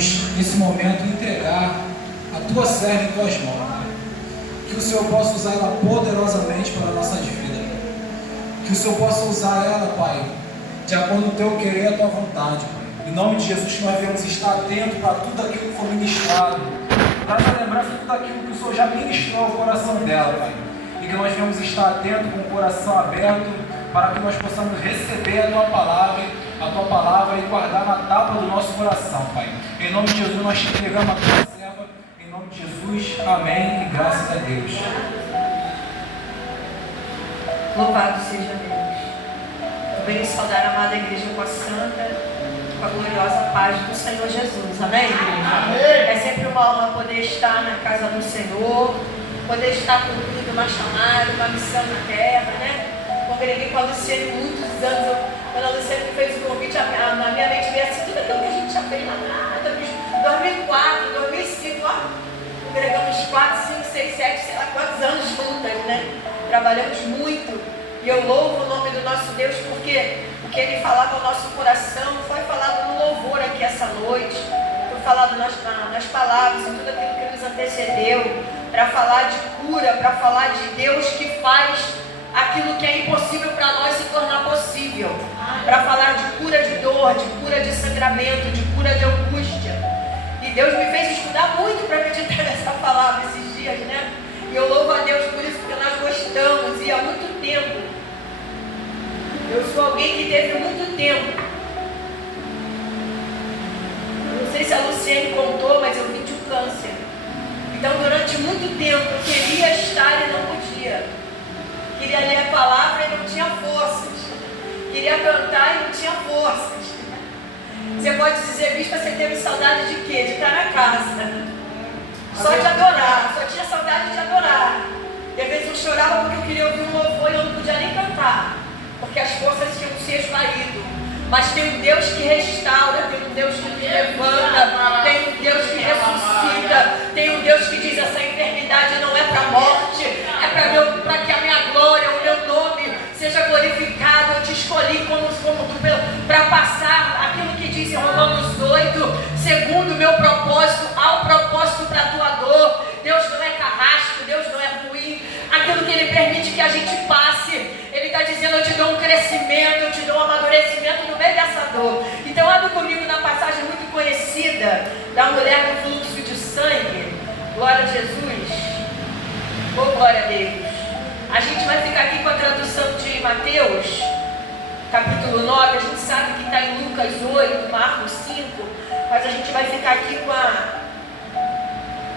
queremos nesse momento entregar a tua serva em tuas mãos, Pai. Que o Senhor possa usar ela poderosamente para a nossa vida. Que o Senhor possa usar ela, Pai, de acordo com o teu querer e a tua vontade, Pai. Em nome de Jesus, que nós venhamos estar atentos para tudo aquilo que for ministrado. Traz a lembrança de tudo aquilo que o Senhor já ministrou ao coração dela, Pai. E que nós venhamos estar atentos com o coração aberto para que nós possamos receber a tua palavra e guardar na tábua do nosso coração, Pai. Em nome de Jesus, nós te entregamos a tua serva. Em nome de Jesus, amém e graças a Deus. Louvado seja Deus. Eu venho saudar a amada igreja com a santa, com a gloriosa paz do Senhor Jesus. Amém, igreja? Amém. É sempre uma honra poder estar na casa do Senhor, poder estar cumprindo uma chamada, uma missão na terra, né? Congreguei com a Luciane muitos anos. Quando a Luciane me fez o convite, na minha mente veio assim, tudo aquilo que a gente já fez lá atrás, 2004, 2005, ó. Congregamos 4, 5, 6, 7, sei lá quantos anos juntas, né? Trabalhamos muito. E eu louvo o nome do nosso Deus porque o que Ele falava ao nosso coração foi falado no louvor aqui essa noite, foi falado nas palavras, em tudo aquilo que nos antecedeu, para falar de cura, para falar de Deus que faz aquilo que é impossível para nós se tornar possível, para falar de cura de dor, de cura de sangramento, de cura de angústia. E Deus me fez estudar muito para meditar nessa palavra esses dias, né? E eu louvo a Deus por isso, porque nós gostamos, e há muito tempo. Eu sou alguém que teve muito tempo. Não sei se a Luciane contou, mas eu vim de um câncer. Então, durante muito tempo, eu queria estar e não podia. Queria ler a palavra e não tinha forças. Queria cantar e não tinha forças. Você pode dizer, bispa, você teve saudade de quê? De estar na casa. Só de adorar. Só tinha saudade de adorar. E às vezes eu chorava porque eu queria ouvir um louvor e eu não podia nem cantar. Porque as forças tinham se esvaído. Mas tem um Deus que restaura, tem um Deus que nos levanta, tem um Deus que ressuscita, tem um Deus que diz: essa enfermidade não é para a morte, é para que a minha glória, o meu nome seja glorificado. Eu te escolhi para passar aquilo que diz em Romanos 8, segundo o meu propósito, há um propósito para a tua dor. Deus não é carrasco, Deus não é ruim. Aquilo que Ele permite que a gente passe, Ele está dizendo: eu te dou um crescimento, eu te dou um amadurecimento no meio dessa dor. Então abre comigo na passagem muito conhecida da mulher do fluxo de sangue. Glória a Jesus. Oh, glória a Deus. A gente vai ficar aqui com a tradução de Mateus, capítulo 9. A gente sabe que está em Lucas 8, Marcos 5, mas a gente vai ficar aqui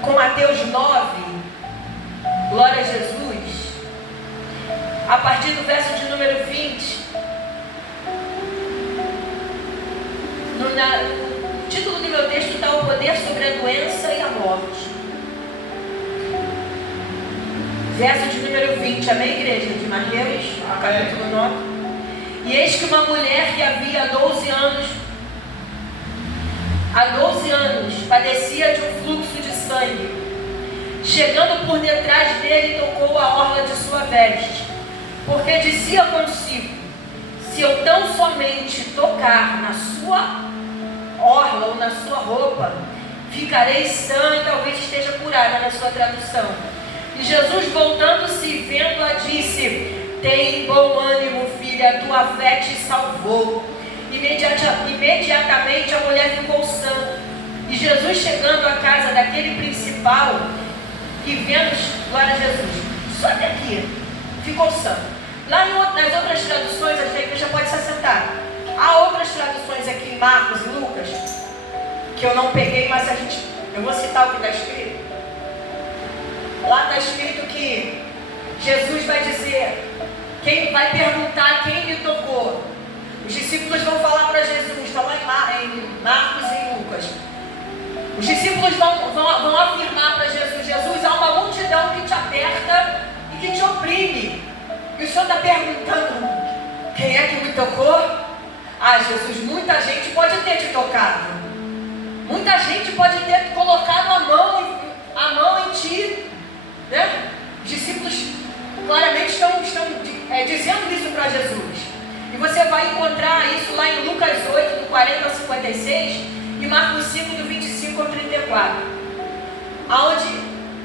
com Mateus 9. Glória a Jesus. A partir do verso de número 20. No título do meu texto está o poder sobre a doença e a morte. Verso de número 20, amém, igreja? De Mateus, capítulo 9. E eis que uma mulher que havia há 12 anos padecia de um fluxo de sangue, chegando por detrás dele, tocou a orla de sua veste, porque dizia consigo: se eu tão somente tocar na sua orla ou na sua roupa, ficarei sã, e talvez esteja curada na sua tradução. E Jesus, voltando-se e vendo-a, disse: tem bom ânimo, filha, a tua fé te salvou. Imediatamente a mulher ficou sã. E Jesus, chegando à casa daquele principal e vendo, glória a Jesus, só até aqui, ficou sã. Lá nas outras traduções, a igreja pode se assentar. Há outras traduções aqui em Marcos e Lucas que eu não peguei, mas eu vou citar o que está escrito. Lá está escrito que Jesus vai dizer, quem vai perguntar quem lhe tocou. Os discípulos vão falar para Jesus, está lá em Marcos e em Lucas. Os discípulos vão afirmar para Jesus: Jesus, há uma multidão que te aperta e que te oprime. E o Senhor está perguntando: quem é que me tocou? Ah, Jesus, muita gente pode ter te tocado. Muita gente pode ter colocado a mão em ti, né? Os discípulos claramente estão dizendo isso para Jesus. E você vai encontrar isso lá em Lucas 8, do 40 ao 56, e Marcos 5, do 25 44, aonde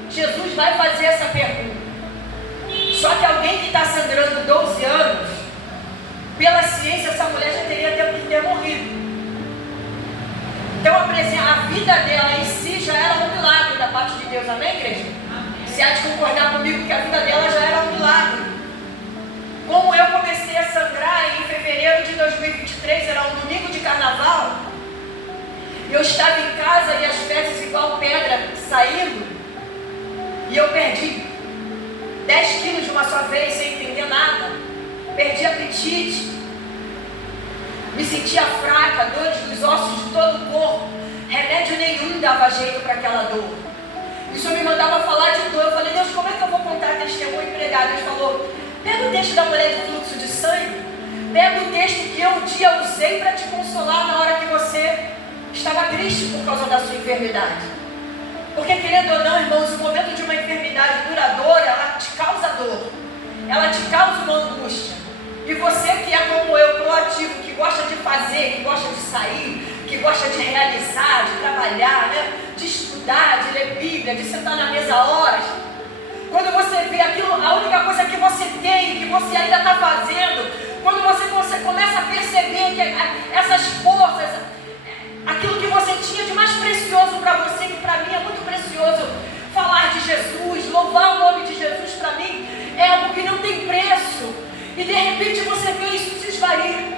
Jesus vai fazer essa pergunta. Só que alguém que está sangrando 12 anos, pela ciência, essa mulher já teria que ter morrido. Então a vida dela em si já era um milagre da parte de Deus, amém, igreja? Você há de concordar comigo que a vida dela já era um milagre. Como eu comecei a sangrar em fevereiro de 2023, era um domingo de carnaval, eu estava em casa e as fezes igual pedra saindo, e eu perdi 10 quilos de uma só vez, sem entender nada, perdi apetite, me sentia fraca, dores nos ossos de todo o corpo, remédio nenhum dava jeito para aquela dor. Isso me mandava falar de dor. Eu falei, Deus, como é que eu vou contar testemunho empregado? Deus falou, pega o texto da mulher de fluxo de sangue, pega o texto que eu um dia usei para te consolar na hora que você estava triste por causa da sua enfermidade. Porque, querendo ou não, irmãos, o momento de uma enfermidade duradoura, ela te causa dor, ela te causa uma angústia. E você que é como eu, proativo, que gosta de fazer, que gosta de sair, que gosta de realizar, de trabalhar, né? De estudar, de ler Bíblia, de sentar na mesa horas, quando você vê aquilo, a única coisa que você tem, que você ainda está fazendo, quando você começa a perceber que essas forças, aquilo que você tinha de mais precioso para você, que para mim é muito precioso, falar de Jesus, louvar o nome de Jesus, para mim é algo que não tem preço. E de repente você vê isso se esvair,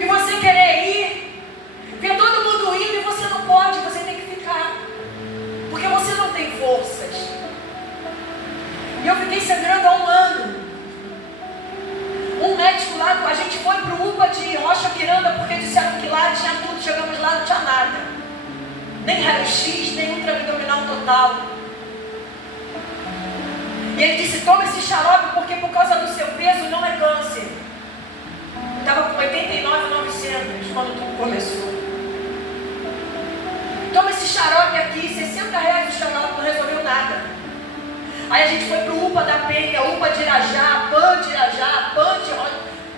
e você querer ir, ver todo mundo indo e você não pode, você tem que ficar, porque você não tem forças. E eu fiquei sangrando há um ano. Um médico lá, a gente foi para o UPA de Rocha Miranda, porque disseram que lá tinha tudo, chegamos lá não tinha nada, nem raio-x, nem ultra-abdominal total. E ele disse, toma esse xarope, porque por causa do seu peso não é câncer. Eu estava com 89,900 quando tudo começou. Toma esse xarope aqui, R$60 o xarope, não resolveu nada. Aí a gente foi para o UPA da Penha, UPA de Irajá, PAN de Irajá, PAN de...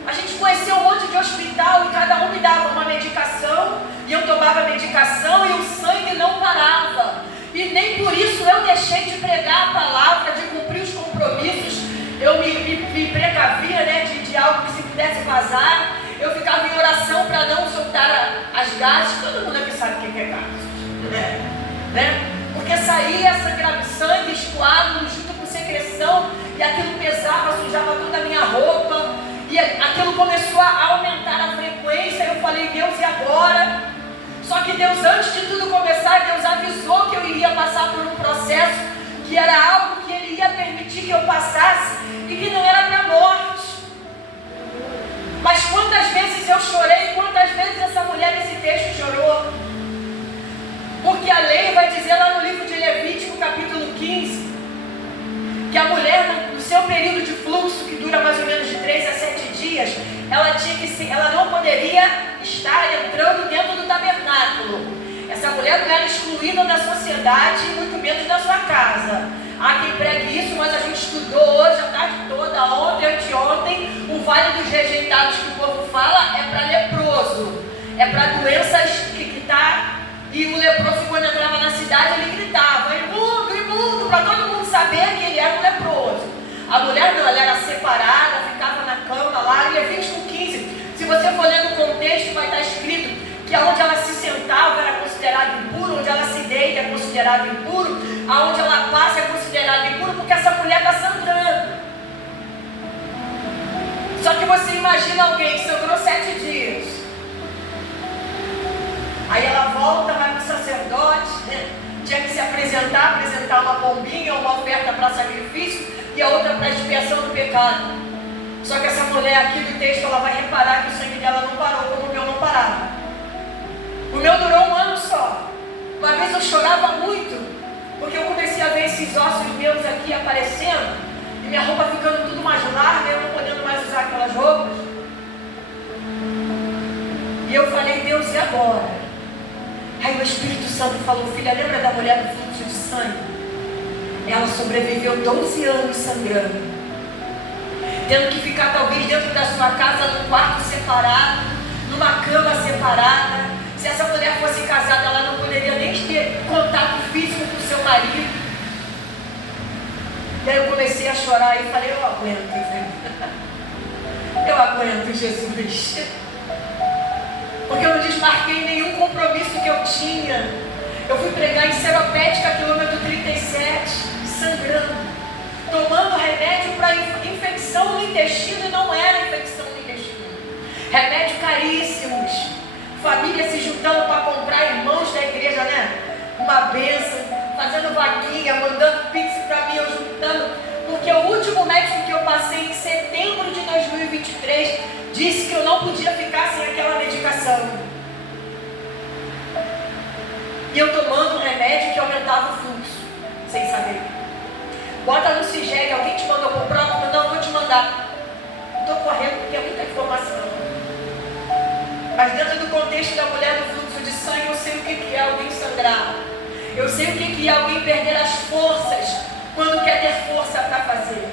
A gente conheceu um monte de hospital e cada um me dava uma medicação, e eu tomava a medicação e o sangue não parava. E nem por isso eu deixei de pregar a palavra, de cumprir os compromissos. Eu me precavia, né, de algo que se pudesse vazar. Eu ficava em oração para não soltar as gases. Todo mundo aqui sabe o que é gases, né? Porque saía sangue escoado junto com secreção, e aquilo pesava, sujava toda a minha roupa, e aquilo começou a aumentar a frequência. Eu falei, Deus, e agora? Só que Deus, antes de tudo começar, Deus avisou que eu iria passar por um processo, que era algo que Ele ia permitir que eu passasse, e que não era para a morte. Mas quantas vezes eu chorei, quantas vezes essa mulher nesse texto chorou? Porque a lei vai dizer lá no livro de Levítico, capítulo 15, que a mulher, no seu período de fluxo, que dura mais ou menos de 3 a 7 dias, ela não poderia estar entrando dentro do tabernáculo. Essa mulher não era excluída da sociedade, muito menos da sua casa. Há quem pregue isso, mas a gente estudou hoje a tarde toda, ontem, anteontem, o Vale dos Rejeitados que o povo fala é para leproso, é para doenças que está... E o leproso, quando entrava na cidade, ele gritava, imundo, imundo, para todo mundo saber que ele era um leproso. A mulher não, ela era separada, ficava na cama lá, e Levítico 15, se você for ler no contexto, vai estar escrito que aonde ela se sentava era considerado impuro, onde ela se deita é considerado impuro, aonde ela passa é considerado impuro, porque essa mulher está sangrando. Só que você imagina alguém que sangrou 7 dias. Aí ela volta, vai para o sacerdote, né? Tinha que se apresentar uma pombinha, uma oferta para sacrifício e a outra para expiação do pecado. Só que essa mulher aqui do texto, ela vai reparar que o sangue dela não parou, como o meu não parava. O meu durou um ano só. Uma vez eu chorava muito, porque eu comecei a ver esses ossos meus aqui aparecendo, e minha roupa ficando tudo mais larga, eu não podendo mais usar aquelas roupas. E eu falei, Deus, e agora? Aí o Espírito Santo falou, filha, lembra da mulher do fluxo de sangue? Ela sobreviveu 12 anos sangrando, tendo que ficar talvez dentro da sua casa, num quarto separado, numa cama separada. Se essa mulher fosse casada, ela não poderia nem ter chorar e falei, eu aguento, Senhor. Eu aguento, Jesus. Porque eu não desmarquei nenhum compromisso que eu tinha. Eu fui pregar em Seropédica, quilômetro 37, sangrando, tomando remédio para infecção no intestino, e não era infecção no intestino. Remédio caríssimos. Família se juntando para comprar, irmãos da igreja, né? Uma bênção, fazendo vaquinha, mandando pix para mim, eu juntando. Porque o último médico que eu passei em setembro de 2023 disse que eu não podia ficar sem aquela medicação. E eu tomando um remédio que aumentava o fluxo, sem saber. Bota no Sigeg, alguém te mandou por prova? Não, vou te mandar. Estou correndo porque é muita informação. Mas dentro do contexto da mulher do fluxo de sangue, eu sei o que é alguém sangrar. Eu sei o que é alguém perder as forças quando quer ter força para fazer.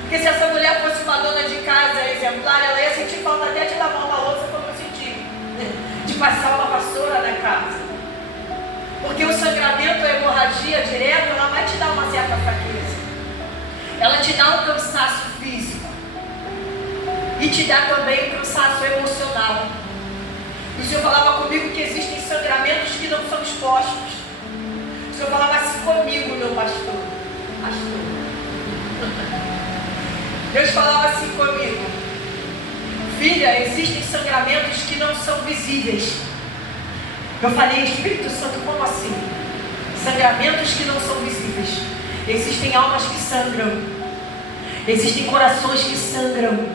Porque se essa mulher fosse uma dona de casa exemplar, ela ia sentir falta até de lavar uma louça, como eu senti, de passar uma vassoura na casa. Porque o sangramento, a hemorragia direta, ela vai te dar uma certa fraqueza. Ela te dá um cansaço físico. E te dá também um cansaço emocional. E o Senhor falava comigo que existem sangramentos que não são expostos. O Senhor falava assim comigo, meu pastor. Deus falava assim comigo: filha, existem sangramentos que não são visíveis. Eu falei, Espírito Santo, como assim? Sangramentos que não são visíveis. Existem almas que sangram. Existem corações que sangram.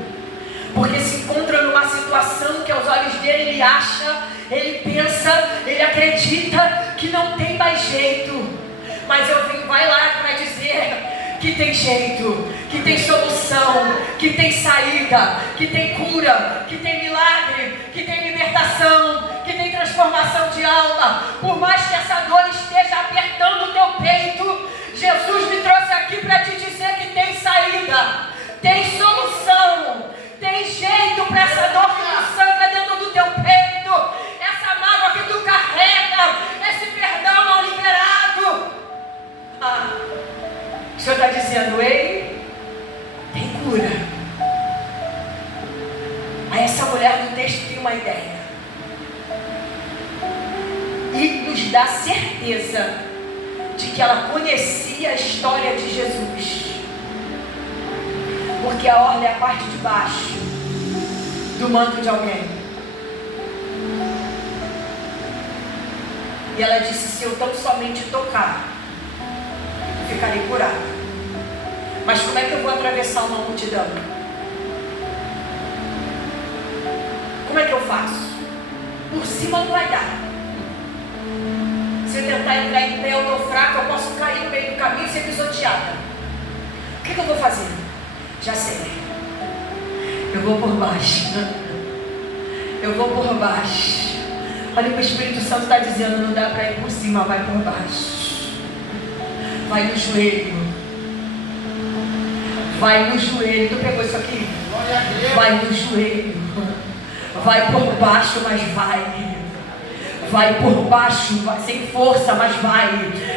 Porque se encontra numa situação que aos olhos dele ele acha, ele pensa, ele acredita que não tem mais jeito. Mas eu vim, vai lá para dizer que tem jeito, que tem solução, que tem saída, que tem cura, que tem milagre, que tem libertação, que tem transformação de alma. Por mais que essa dor esteja apertando o teu peito, Jesus me trouxe aqui para te dizer que tem saída, tem solução, tem jeito para essa dor que tu sangra dentro do teu peito, essa mágoa que tu carrega, esse perdão não liberado. O Senhor está dizendo, ei, tem cura. Aí essa mulher no texto tem uma ideia. E nos dá certeza de que ela conhecia a história de Jesus. Porque a orla é a parte de baixo do manto de alguém. E ela disse, se eu tão somente tocar, eu ficarei curada. Mas como é que eu vou atravessar uma multidão? Como é que eu faço? Por cima não vai dar. Se eu tentar entrar em pé, eu estou fraca, eu posso cair no meio do caminho e ser pisoteada. O que eu vou fazer? Já sei. Eu vou por baixo. Eu vou por baixo. Olha o que o Espírito Santo está dizendo, não dá para ir por cima, vai por baixo. Vai no joelho. Vai no joelho. Tu pegou isso aqui? Vai no joelho. Vai por baixo, mas vai. Vai por baixo, vai sem força, mas vai.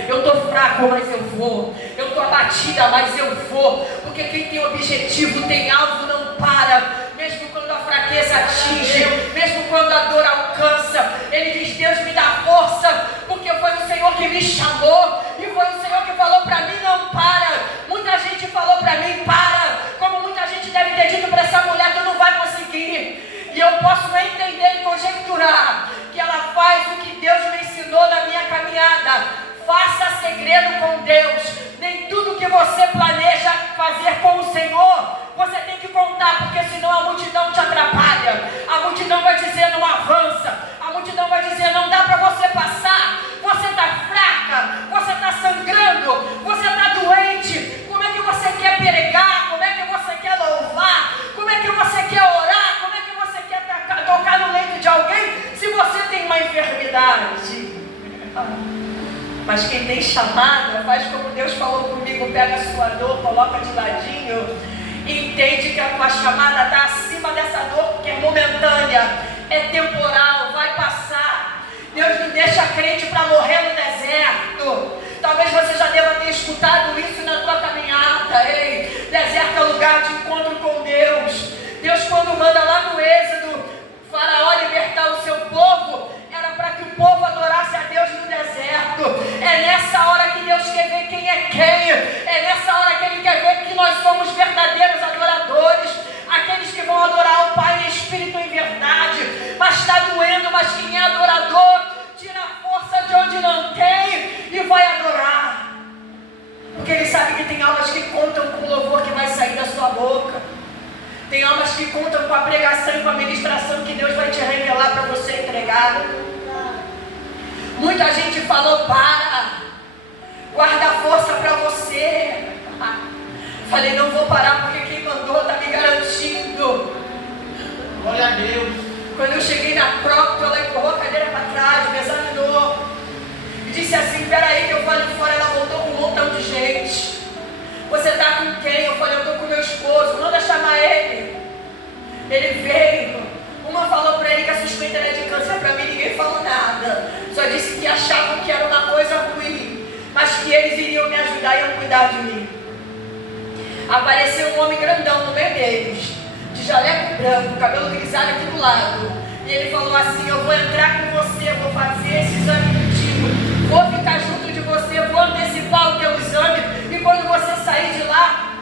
Eu estou fraco, mas eu vou. Eu estou abatida, mas eu vou. Porque quem tem objetivo, tem alvo, não para. Mesmo quando a fraqueza atinge, mesmo quando a dor alcança, ele diz, Deus me dá força, porque foi o Senhor que me chamou, e foi o Senhor que falou para mim, não para. Muita gente falou para mim, para, como muita gente deve ter dito para essa mulher, tu não vai conseguir. E eu posso não entender e conjecturar que ela faz o que Deus me ensinou na minha caminhada. Faça segredo com Deus. Nem tudo que você planeja fazer com o Senhor, você tem que contar, porque senão a multidão te atrapalha. A multidão vai dizer, não avança. A multidão vai dizer, não dá para você passar. Você está fraca, você está sangrando, você está doente. Como é que você quer pregar? Como é que você quer louvar? Como é que você quer orar? Como é que você quer tocar no leito de alguém se você tem uma enfermidade? Mas quem tem chamada, faz como Deus falou comigo, pega a sua dor, coloca de ladinho e entende que a tua chamada está acima dessa dor, que é momentânea, é temporal, vai passar. Deus não deixa crente para morrer no deserto. Talvez você já deva ter escutado isso na tua caminhada. Ei, tem almas que contam com o louvor que vai sair da sua boca. Tem almas que contam com a pregação e com a ministração que Deus vai te revelar para você entregar. Muita gente falou, guarda força para você. Falei, não vou parar porque quem mandou está me garantindo. Glória a Deus. Quando eu cheguei na Procto, ela empurrou a cadeira para trás, me examinou e disse assim, peraí que eu vou ali fora. Ela voltou com um montão de gente. Você está com quem? Eu falei, eu estou com meu esposo, manda chamar ele. Ele veio. Uma falou para ele que a suspeita era de câncer, para mim ninguém falou nada. Só disse que achavam que era uma coisa ruim, mas que eles iriam me ajudar e iam cuidar de mim. Apareceu um homem grandão no meio deles, de jaleco branco, cabelo grisalho aqui do lado. E ele falou assim, eu vou entrar com você, vou fazer esse exame contigo, vou ficar junto de você, vou antecipar o teu exame, e quando você sair de lá,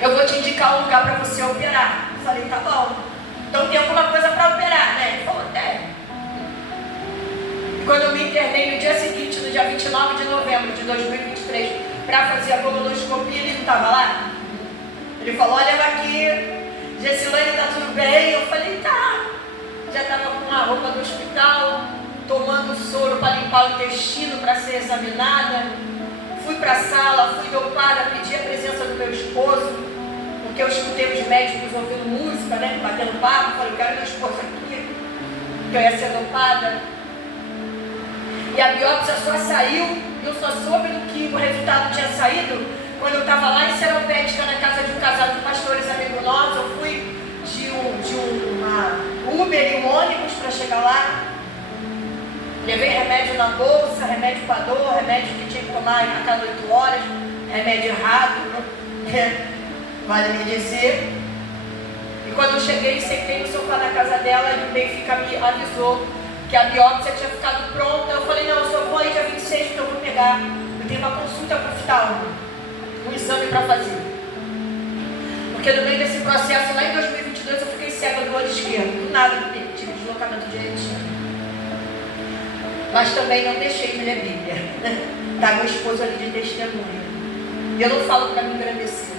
eu vou te indicar um lugar para você operar. Eu falei, tá bom. Então tem alguma coisa para operar, né? Ele falou, tem. E quando eu me internei no dia seguinte, no dia 29 de novembro de 2023, para fazer a colonoscopia, ele não estava lá? Ele falou, olha aqui, Gessilane, está tudo bem? Eu falei, tá. Já estava com a roupa do hospital, tomando soro para limpar o intestino, para ser examinada. Fui para a sala, fui dopada, pedi a presença do meu esposo, porque eu escutei os médicos ouvindo música, né, batendo papo. Falei, quero meu esposo aqui, que eu ia ser dopada. E a biópsia só saiu, eu só soube do que o resultado tinha saído quando eu estava lá em Seropédica, na casa de um casal de pastores amigos nossos. Eu fui de uma Uber e um ônibus para chegar lá. Levei remédio na bolsa, remédio para dor, remédio que tinha que tomar a cada 8 horas, remédio errado, vale me dizer. E quando eu cheguei, sentei no sofá da casa dela e o Benfica me avisou que a biópsia tinha ficado pronta. Eu falei, não, eu só vou aí dia 26 porque eu vou pegar. Eu tenho uma consulta para o oftalmo, um exame para fazer. Porque no meio desse processo, lá em 2022, eu fiquei cega do olho esquerdo. Do nada, tive deslocamento de retina. Mas também não deixei de ler Bíblia. Está meu esposo ali de testemunha. Eu não falo para me engrandecer.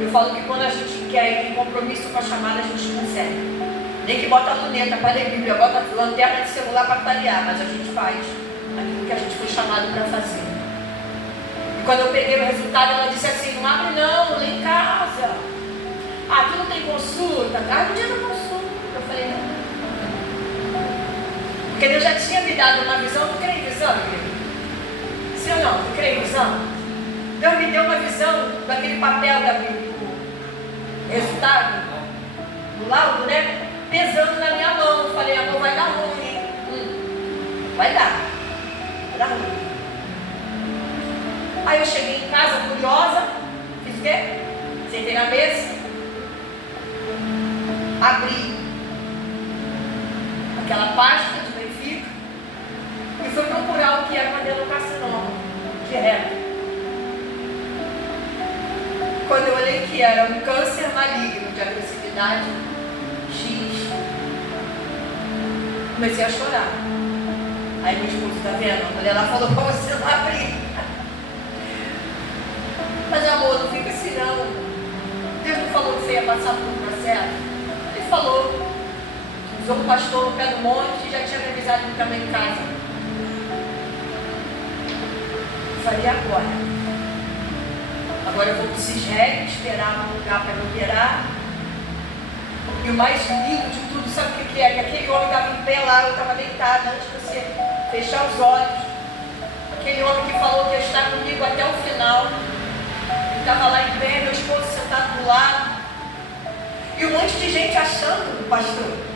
Eu falo que quando a gente quer e tem compromisso com a chamada, a gente consegue. Nem que bota a luneta para ler Bíblia, bota a lanterna de celular para clarear, mas a gente faz aquilo que a gente foi chamado para fazer. E quando eu peguei o resultado, ela disse assim, não abre não, lê em casa. Ah, tu não tem consulta? Traz no dia da consulta. Eu falei, não. Porque Deus já tinha me dado uma visão. Tu crê em visão, querido? Sim ou não? Tu crê em visão? Deus me deu uma visão daquele papel do resultado, do laudo, né? Pesando na minha mão. Eu falei, amor, vai dar ruim. Vai dar. Vai dar ruim. Aí eu cheguei em casa, curiosa. Fiz o quê? Sentei na mesa. Abri aquela pasta de Benfica e fui procurar o que era uma adenocarcinoma de reto. Quando eu olhei que era um câncer maligno de agressividade X, comecei a chorar. Aí meu esposo, tá vendo? A mulher lá falou pra você não abrir. Mas amor, não fica assim não. Deus não falou que você ia passar por um processo? Ele falou. Usou um pastor no pé do monte e já tinha me avisado que também em casa. Eu falei, agora? Agora eu vou para o CISREG, esperar um lugar para me operar. E o mais lindo de tudo, sabe o que é? Que aquele homem estava em pé lá, eu estava deitada antes de você fechar os olhos. Aquele homem que falou que ia estar comigo até o final. Ele estava lá em pé, meu esposo sentado do lado. E um monte de gente achando o pastor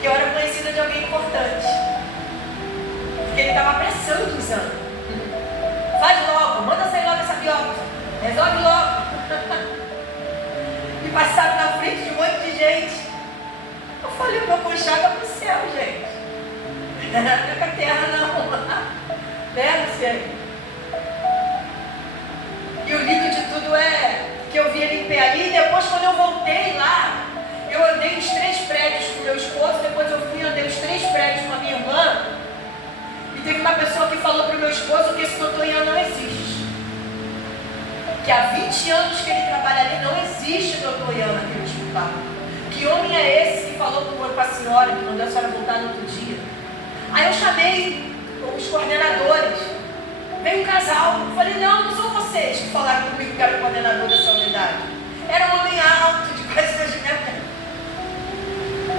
que eu era conhecida de alguém importante. Porque ele estava apressando o exame. Faz logo, manda sair logo essa biópsia. Resolve logo. E passaram na frente de um monte de gente. Eu falei, o meu conchavo é pro céu, gente. Não é pra terra não. Né, não sei. E o lindo de tudo é que eu vi ele em pé ali. E depois, quando eu voltei lá, eu andei os 3 prédios com meu esposo. Depois eu fui andei os 3 prédios com a minha irmã. E teve uma pessoa que falou para o meu esposo que esse doutor Ian não existe. Que há 20 anos que ele trabalha ali, não existe doutor Ian naquele hospital. Que homem é esse que falou para a senhora, que mandou a senhora voltar no outro dia? Aí eu chamei os coordenadores. Veio um casal. Eu falei, não são vocês que falaram comigo que era o coordenador dessa unidade. Era um homem alto, de quase 2 metros.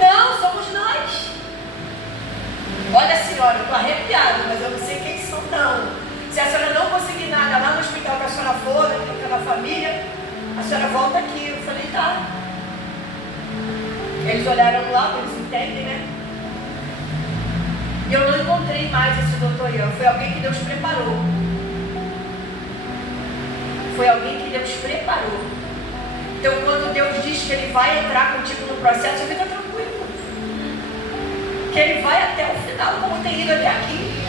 Não, somos nós. Olha, senhora, eu estou arrepiada, mas eu não sei quem são, não. Se a senhora não conseguir nada lá no hospital que a senhora for, na clínica da família, a senhora volta aqui. Eu falei, tá. Eles olharam lá, eles entendem, né? E eu não encontrei mais esse doutor Ian. Foi alguém que Deus preparou. Foi alguém que Deus preparou. Então, quando Deus diz que Ele vai entrar contigo no processo, fica tranquilo. Que Ele vai até o final, como tem ido até aqui.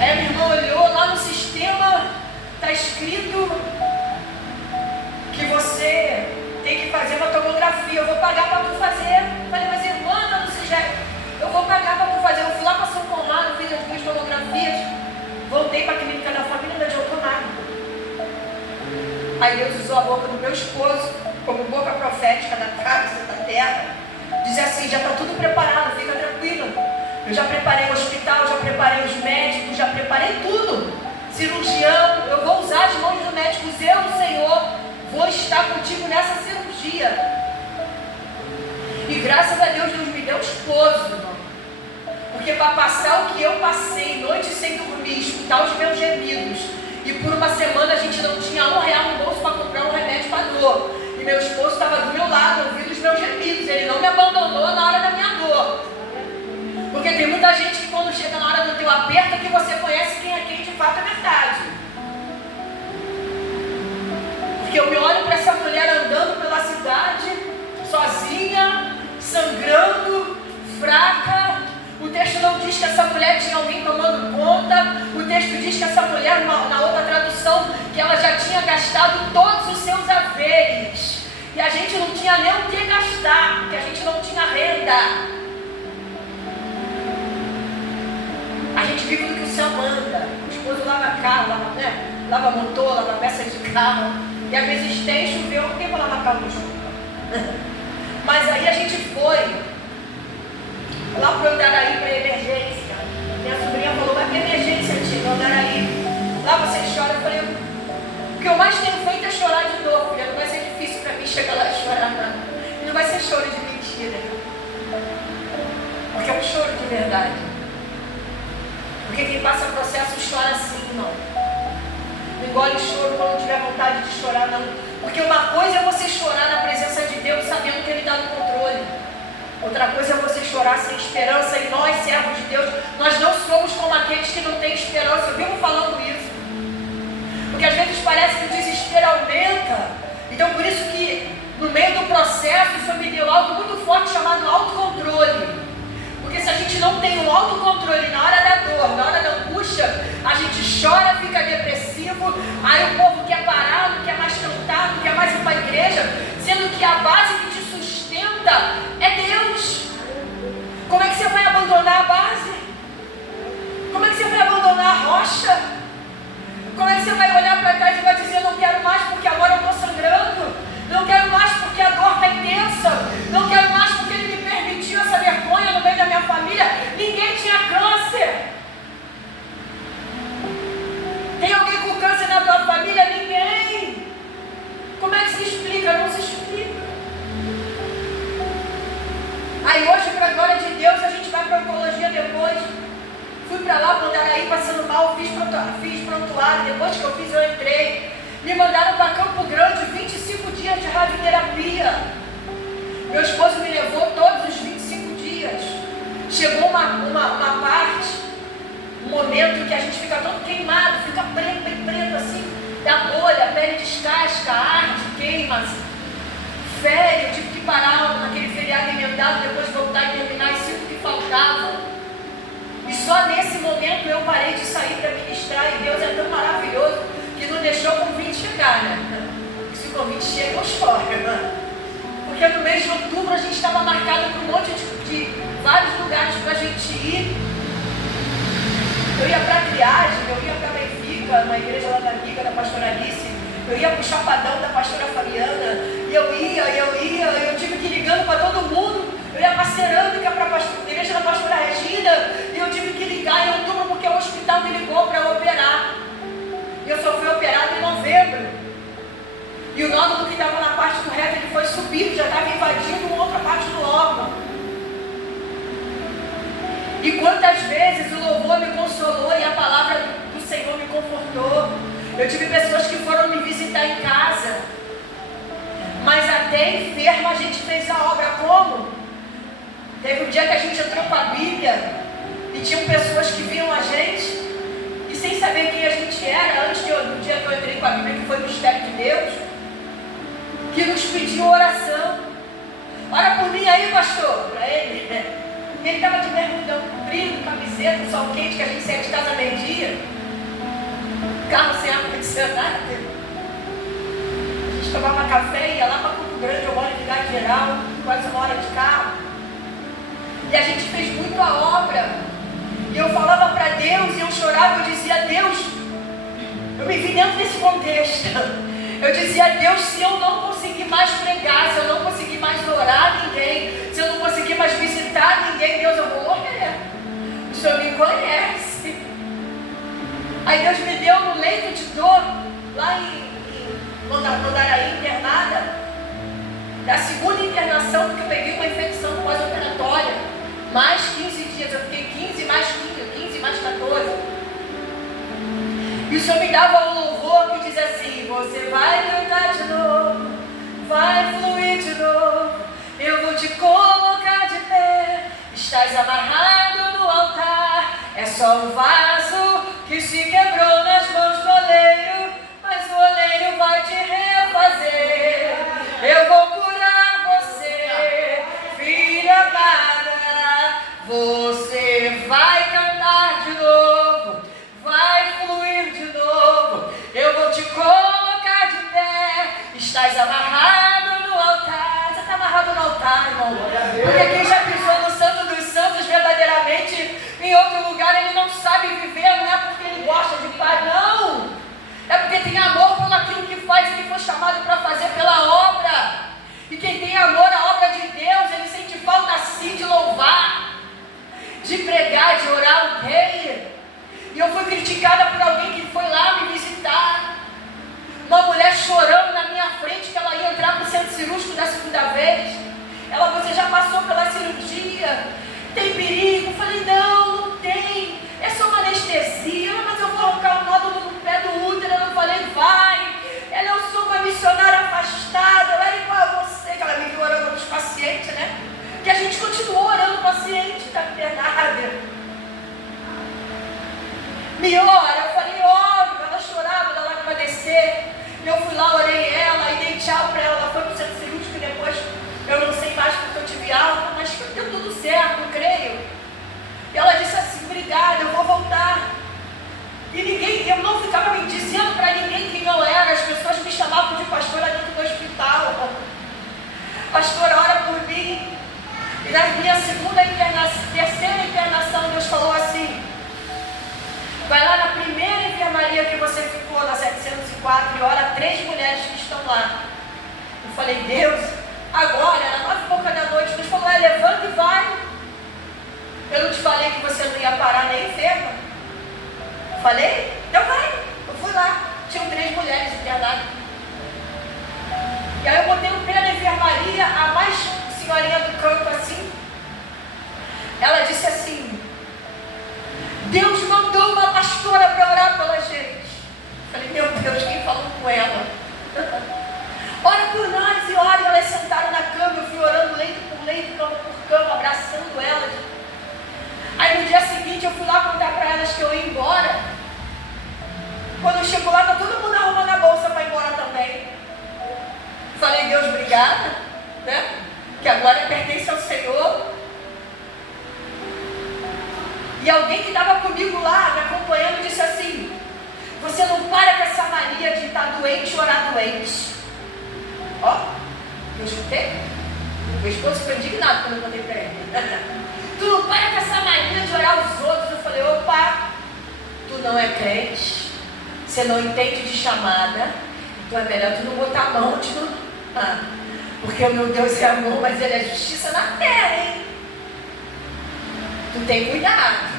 Aí a minha irmã olhou lá no sistema, está escrito que você tem que fazer uma tomografia. Eu vou pagar para tu fazer. Eu falei, mas irmã, não se já. Eu vou pagar para tu fazer. Eu fui lá para São Conrado, fiz as minhas tomografias, voltei para a clínica da família, não adiantou nada. Aí Deus usou a boca do meu esposo como boca profética da casa, da terra, dizer assim, já está tudo preparado, fica tranquila. Eu já preparei o hospital, já preparei os médicos, já preparei tudo. Cirurgião, eu vou usar as mãos do médico, eu, Senhor, vou estar contigo nessa cirurgia. E graças a Deus, Deus me deu esposo, irmão. Porque para passar o que eu passei, noite sem dormir, escutar os meus gemidos, e por uma semana a gente não tinha R$1 no bolso para comprar um remédio para dor. E meu esposo estava do meu lado, ouvindo os meus gemidos. Ele não me abandonou na hora da minha dor. Porque tem muita gente que quando chega na hora do teu aperto, que você conhece quem é quem de fato é verdade. Porque eu me olho para essa mulher andando pela cidade, sozinha, sangrando, fraca. O texto não diz que essa mulher tinha alguém tomando conta. O texto diz que essa mulher, na outra tradução, que ela já tinha gastado todos os seus haveres. E a gente não tinha nem o que gastar, porque a gente não tinha renda. A gente vive do que o céu manda. O esposo lava carro, lava motor, lava peças de carro. E às vezes tem, choveu, não tem para lavar carro no chuva. Mas aí a gente foi lá para o Andaraí, para emergência. Minha sobrinha falou, vai para emergência, tia, no Andaraí. Lá você chora. Eu falei, o que eu mais tenho feito é chorar de dor, filha. Não vai ser difícil para mim chegar lá e chorar, não. E não vai ser choro de mentira. Porque é um choro de verdade. Porque quem passa processo chora assim, não. Não engole o choro quando tiver vontade de chorar, não. Porque uma coisa é você chorar na presença de Deus, sabendo que Ele está no controle. Outra coisa é você chorar sem esperança. E nós, servos de Deus, nós não somos como aqueles que não têm esperança. Eu vivo falando isso. Porque às vezes parece que o desespero aumenta. Então por isso que no meio do processo, isso me deu algo muito forte chamado autocontrole. Porque se a gente não tem o autocontrole na hora da dor, na hora da angústia, a gente chora, fica depressivo, aí o povo quer parar, não quer mais cantar, não quer mais ir para a igreja, sendo que a base que te sustenta é Deus. Como é que você vai abandonar a base? Como é que você vai abandonar a rocha? Como é que você vai olhar para trás e vai dizer, não quero mais porque agora eu estou sangrando, não quero mais porque a dor está intensa, não quero mais porque Ele me permitiu essa vergonha no meio da minha família. Ninguém tinha câncer. Tem alguém com câncer na tua família? Ninguém. Como é que se explica? Não se explica. Aí hoje, para a glória de Deus, a gente vai para a oncologia depois. Fui para lá, mandaram aí passando mal, fiz prontuário. Depois que eu fiz, eu entrei. Me mandaram para Campo Grande, 25 dias de radioterapia. Meu esposo me levou todos os 25 dias. Chegou uma parte, um momento que a gente fica todo queimado, fica preto assim, da bolha, a pele descasca, arde, queima-se, fere. Eu tive que parar naquele feriado emendado, depois voltar e terminar e sinto que faltava. E só nesse momento eu parei de sair para ministrar, e Deus é tão maravilhoso que não deixou o convite chegar, né? Se o convite chega, eu choro, irmã. Porque no mês de outubro a gente estava marcado por um monte de vários lugares para a gente ir. Eu ia para a Triagem, eu ia para Benfica, uma igreja lá da amiga da pastora Alice, eu ia para o Chapadão da pastora Fabiana, e eu tive que ir ligando para todo mundo. Eu ia para a Cerâmica, para a igreja da pastora Regina, e eu tive que ligar em outubro porque o hospital me ligou para operar. E eu só fui operado em novembro. E o nódulo que estava na parte do reto, ele foi subindo, já estava invadindo uma outra parte do órgão. E quantas vezes o louvor me consolou e a palavra do Senhor me confortou. Eu tive pessoas que foram me visitar em casa, mas até enferma a gente fez a obra. Como? Teve um dia que a gente entrou com a Bíblia e tinham pessoas que viam a gente e sem saber quem a gente era, antes do dia que eu entrei com a Bíblia, que foi o mistério de Deus, que nos pediu oração. Ora por mim aí, pastor, para ele. Ele estava de bermudão comprido, camiseta, sol quente, que a gente saía de casa meio-dia, carro sem ar-condicionado. A gente tomava café, ia lá para Campo Grande, eu moro em Cidade Geral, quase 1 hora de carro. E a gente fez muito a obra. E eu falava para Deus, e eu chorava, eu dizia: Deus, eu me vi dentro desse contexto. Eu dizia: Deus, se eu não conseguir mais pregar, se eu não conseguir mais orar ninguém, se eu não conseguir mais visitar ninguém, Deus, eu vou morrer. O Senhor me conhece. Aí Deus me deu no leito de dor, lá em Mandaraí, internada, da segunda internação, porque eu peguei uma infecção pós-operatória, mais 15 dias, eu fiquei 15 mais 14. E o Senhor me dava um louvor que diz assim: você vai cantar de novo, vai fluir de novo, eu vou te colocar de pé, estás amarrado no altar, é só um vaso que se quebrou nas mãos do oleiro, mas o oleiro vai te refazer. Eu vou curar você, filha amada, você vai cantar de novo, vai fluir de novo, eu vou te colocar de pé, estás amarrado no altar. Você está amarrado no altar, irmão? Porque quem já pisou no Santo dos Santos verdadeiramente, em outro lugar, ele não sabe viver, não é porque ele gosta de paz, não. É porque tem amor por aquilo que faz, ele foi chamado para fazer pela obra. E quem tem amor à obra de Deus, ele sente falta assim de louvar, de pregar, de orar o rei. E eu fui criticada por alguém que foi lá me visitar. Uma mulher chorando na minha frente que ela ia entrar para o centro cirúrgico da segunda vez. Ela: você já passou pela cirurgia? Tem perigo? Eu falei: não tem. É só uma anestesia. Mas eu vou arrancar um nódulo no pé do útero. Eu falei: vai. Ela: eu sou uma missionária afastada. Ela era igual a você. Que ela me viu orando para os pacientes, né? Que a gente continuou orando o paciente da internada. Me ora, eu falei: óbvio. Ela chorava, ela lá para descer. Eu fui lá, orei ela e dei tchau para ela. Ela foi para o centro cirúrgico e depois eu não sei mais porque eu tive alta, mas deu tudo certo, eu creio. E ela disse assim: obrigada, eu vou voltar. E eu não ficava me dizendo para ninguém quem eu era. As pessoas me chamavam de pastora dentro do hospital. Pastora, ora por mim. E na minha terceira internação, Deus falou assim: vai lá na primeira enfermaria que você ficou, na 704, e ora 3 mulheres que estão lá. Eu falei: Deus, agora, era 9h da noite, Deus falou: levanta e vai. Eu não te falei que você não ia parar nem enferma? Falei? Então vai. Eu fui lá, tinham 3 mulheres internadas. E aí eu botei o pé na enfermaria, a mais senhorinha do campo assim. Ela disse assim: Deus mandou uma pastora para orar pela gente. Falei: meu Deus, quem falou com ela? Ora por nós. E ora, elas sentaram na cama, eu fui orando leito por leito, cama por cama, abraçando elas. Aí no dia seguinte eu fui lá contar para elas que eu ia embora. Quando eu chego lá, tá todo mundo arrumando a bolsa para ir embora também. Falei: Deus, obrigada, né? Que agora pertence ao Senhor. E alguém que estava comigo lá, me acompanhando, disse assim: você não para com essa mania de estar doente e orar doente. Ó, eu escutei. Meu esposo ficou indignado quando eu contei para ele. Tu não para com essa mania de orar os outros. Eu falei: opa, não é crente, você não entende de chamada, então é melhor tu não botar a mão de não. Porque o meu Deus é amor, mas Ele é justiça na terra, hein? Tu tem cuidado.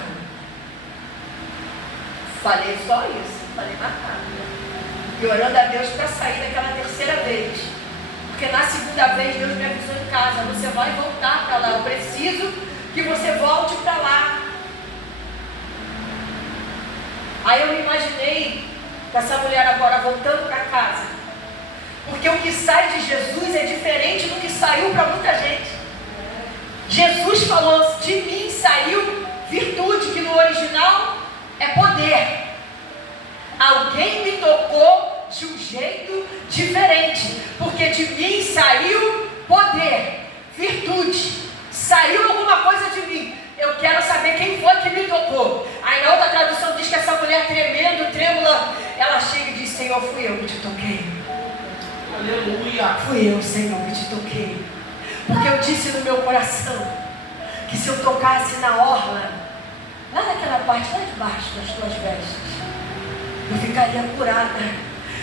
Falei só isso, não falei mais nada. E orando a Deus para sair daquela terceira vez. Porque na segunda vez Deus me avisou em casa, você vai voltar para lá, eu preciso que você volte para lá. Aí eu me imaginei com essa mulher agora voltando para casa. Porque o que sai de Jesus é diferente do que saiu para muita gente. Jesus falou, de mim saiu virtude, que no original é poder. Alguém me tocou de um jeito diferente, porque de mim saiu poder, virtude, saiu alguma coisa de mim. Eu quero saber quem foi que me tocou. Aí na outra tradução diz que essa mulher tremendo, trêmula, ela chega e diz, Senhor, fui eu que te toquei. Aleluia. Fui eu, Senhor, que te toquei. Porque eu disse no meu coração que se eu tocasse na orla, lá naquela parte, lá debaixo das tuas vestes, eu ficaria curada.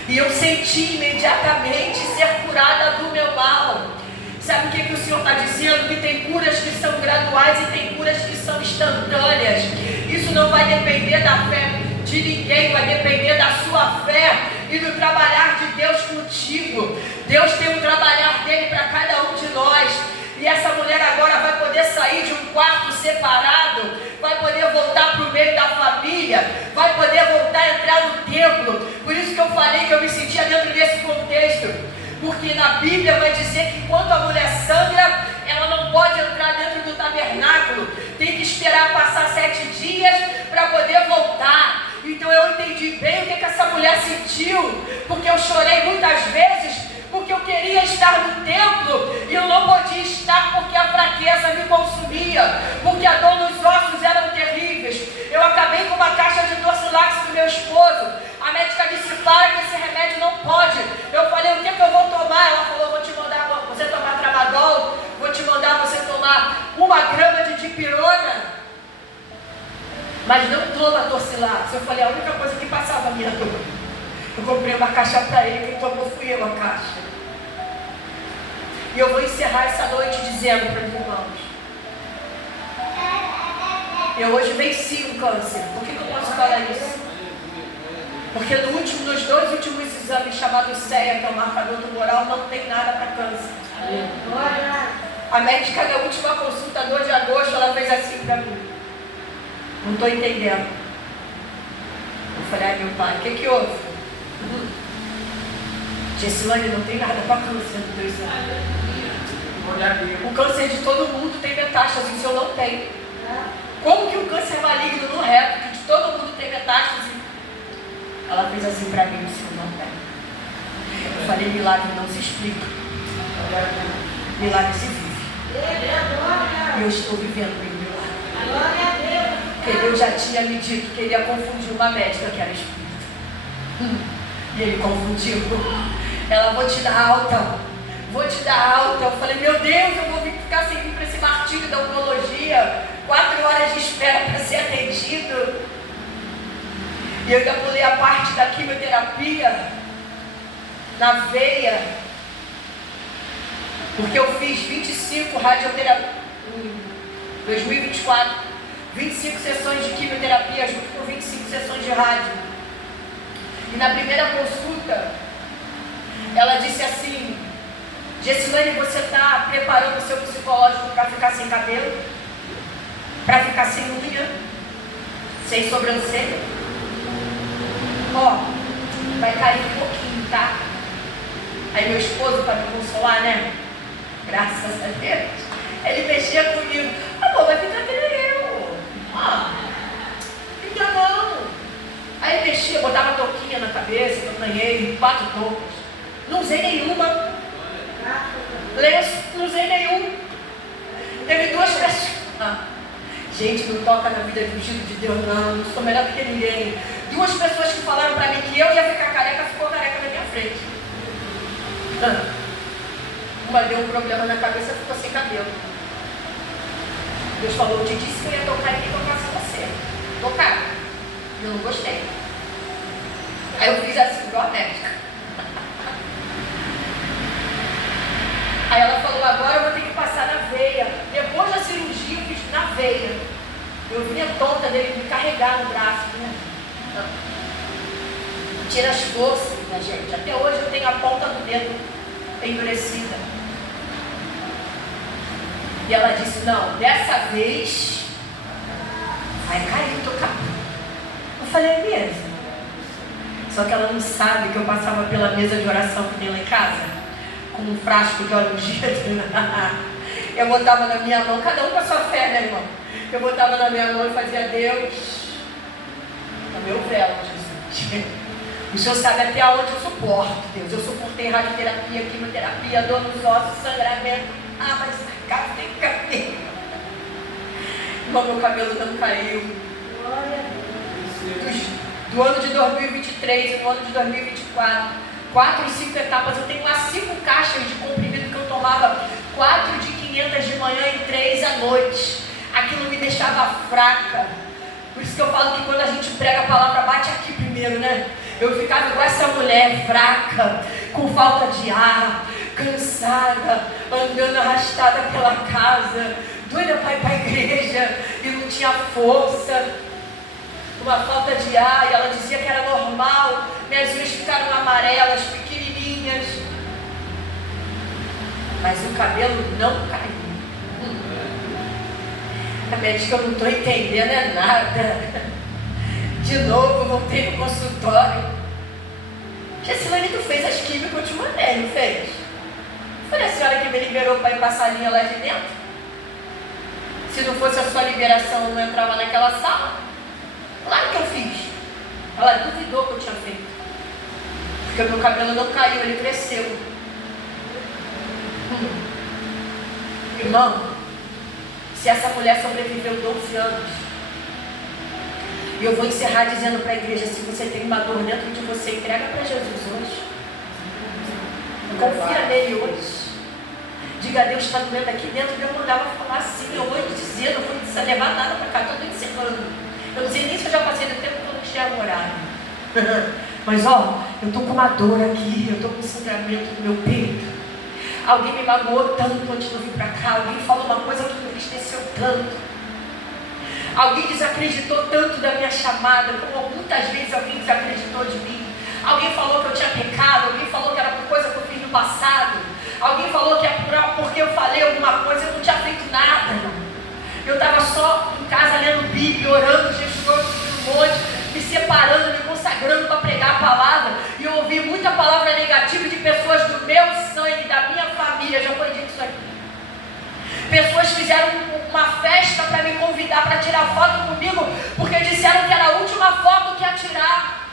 E eu senti imediatamente ser curada do meu mal. Sabe o que o Senhor está dizendo? Que tem curas que são graduais e tem curas que são instantâneas. Isso não vai depender da fé de ninguém, vai depender da sua fé e do trabalhar de Deus contigo. Deus tem um trabalhar dele para cada um de nós. E essa mulher agora vai poder sair de um quarto separado, vai poder voltar para o meio da família, vai poder voltar a entrar no templo. Por isso que eu falei que eu me sentia dentro desse contexto. Porque na Bíblia vai dizer que quando a mulher sangra, ela não pode entrar dentro do tabernáculo. Tem que esperar passar 7 dias para poder voltar. Então eu entendi bem o que essa mulher sentiu. Porque eu chorei muitas vezes, porque eu queria estar no templo e eu não podia estar porque a fraqueza me consumia, porque a dor nos ossos eram terríveis. Eu acabei com uma caixa de Dorcilax do meu esposo. A médica disse, para que esse remédio não pode. Eu falei, o que eu vou tomar? Ela falou, vou te mandar você tomar tramadol, vou te mandar você tomar 1 grama de dipirona, mas não toma Dorcilax. Eu falei, a única coisa que passava a minha dor. Eu comprei uma caixa para ele, quem tomou fui eu a caixa. E eu vou encerrar essa noite dizendo para os irmãos, eu hoje venci o câncer. Por que eu posso falar isso? Porque nos 2 últimos exames chamados CEA, que é o marcador tumoral, não tem nada para câncer. A médica na última consulta, 2 de agosto, ela fez assim para mim. Não estou entendendo. Eu falei, ai meu pai, o que houve? Gessilane, não tem nada para câncer no teu exame. O câncer de todo mundo tem metástase, o seu não tem. Como que um câncer maligno no reto, que de todo mundo tem metástase? Ela fez assim para mim, o seu não tem. Eu falei, milagre não se explica. Milagre se vive. E eu estou vivendo o milagre. Porque Deus já tinha me dito que ele ia confundir uma médica que era espírita. E ele confundiu. Ela, vou te dar alta. Vou te dar alta. Eu falei, meu Deus, eu vou ficar sem vir para esse martírio da oncologia. 4 horas de espera para ser atendido. E eu ainda pulei a parte da quimioterapia na veia. Porque eu fiz 25 radioterapias em 2024. 25 sessões de quimioterapia junto com 25 sessões de rádio. E na primeira consulta, ela disse assim, Gessilane, você está preparando o seu psicológico para ficar sem cabelo? Para ficar sem unha? Sem sobrancelha? Ó, vai cair um pouquinho, tá? Aí meu esposo, para me consolar, né? Graças a Deus, ele mexia comigo. Amor, vai ficar que nem eu. Fica não. Aí ele mexia, botava touquinha na cabeça, que eu ganhei 4 toucas. Não usei nenhuma. Lenço, não usei nenhum. Teve 2 pessoas. Gente, não toca na vida do ungido de Deus, não. Não sou melhor do que ninguém. 2 pessoas que falaram pra mim que eu ia ficar careca, ficou careca na minha frente. Uma deu um problema na cabeça, ficou sem cabelo. Deus falou, eu te disse que eu ia tocar e quem tocasse você. Tocar. Eu não gostei. Aí eu fiz assim, igual a médica. Aí ela falou, agora eu vou ter que passar na veia. Depois da cirurgia eu fiz na veia. Eu vinha tonta dele me carregar no braço, né? Tira as forças da gente. Até hoje eu tenho a ponta do dedo endurecida. E ela disse, não, dessa vez vai cair o teu cabelo. Eu falei, mesmo. Só que ela não sabe que eu passava pela mesa de oração que tem lá em casa, com um frasco de óleo ungido. Eu botava na minha mão, cada um com a sua fé, né, irmão? Eu botava na minha mão e fazia, Deus, no meu véu, Jesus. O Senhor sabe até onde eu suporto, Deus. Eu suportei radioterapia, quimioterapia, dor nos ossos, sangramento. Ah, mas essa casa tem que cair. Irmão, meu cabelo não caiu. Glória a Deus. Do ano de 2023 e do ano de 2024, 4 e 5 etapas. Eu tenho lá 5 caixas de comprimido que eu tomava, 4 de 500 de manhã e 3 à noite. Aquilo me deixava fraca. Por isso que eu falo que quando a gente prega a palavra, bate aqui primeiro, né? Eu ficava igual essa mulher, fraca, com falta de ar, cansada, andando arrastada pela casa, doida para ir para a igreja e não tinha força, uma falta de ar. E ela dizia que era normal, minhas unhas ficaram amarelas, pequenininhas, mas o cabelo não caiu. A médica, eu não estou entendendo é nada. De novo, voltei no consultório. Gessilane, tu fez as químicas que eu te mandei, não fez? Foi a senhora que me liberou para ir passar a linha lá de dentro? Se não fosse a sua liberação, eu não entrava naquela sala? Claro que eu fiz. Ela duvidou que eu tinha feito. Porque o meu cabelo não caiu, ele cresceu. Irmão, se essa mulher sobreviveu 12 anos, e eu vou encerrar dizendo para a igreja, se você tem uma dor dentro de você, entrega para Jesus hoje. Confia nele hoje. Diga, Deus está doendo aqui dentro. Deus mandava falar assim, eu vou te dizer, não vou levar nada para cá, estou encerrando. Eu não sei nem se eu já passei do tempo que eu não enxergo horário. Mas ó, eu estou com uma dor aqui, eu estou com um sangramento no meu peito. Alguém me magoou tanto antes de eu vir para cá. Alguém falou uma coisa que me entristeceu tanto. Alguém desacreditou tanto da minha chamada, como muitas vezes alguém desacreditou de mim. Alguém falou que eu tinha pecado. Alguém falou que era por coisa que eu fiz no passado. Alguém falou que era porque eu falei alguma coisa. Eu não tinha feito nada. Eu estava só em casa lendo Bíblia, orando, jejuando, subindo um monte, me separando, me consagrando para pregar a palavra. E eu ouvi muita palavra negativa de pessoas do meu sangue, da minha família. Já foi dito isso aqui. Pessoas fizeram uma festa para me convidar para tirar foto comigo, porque disseram que era a última foto que ia tirar.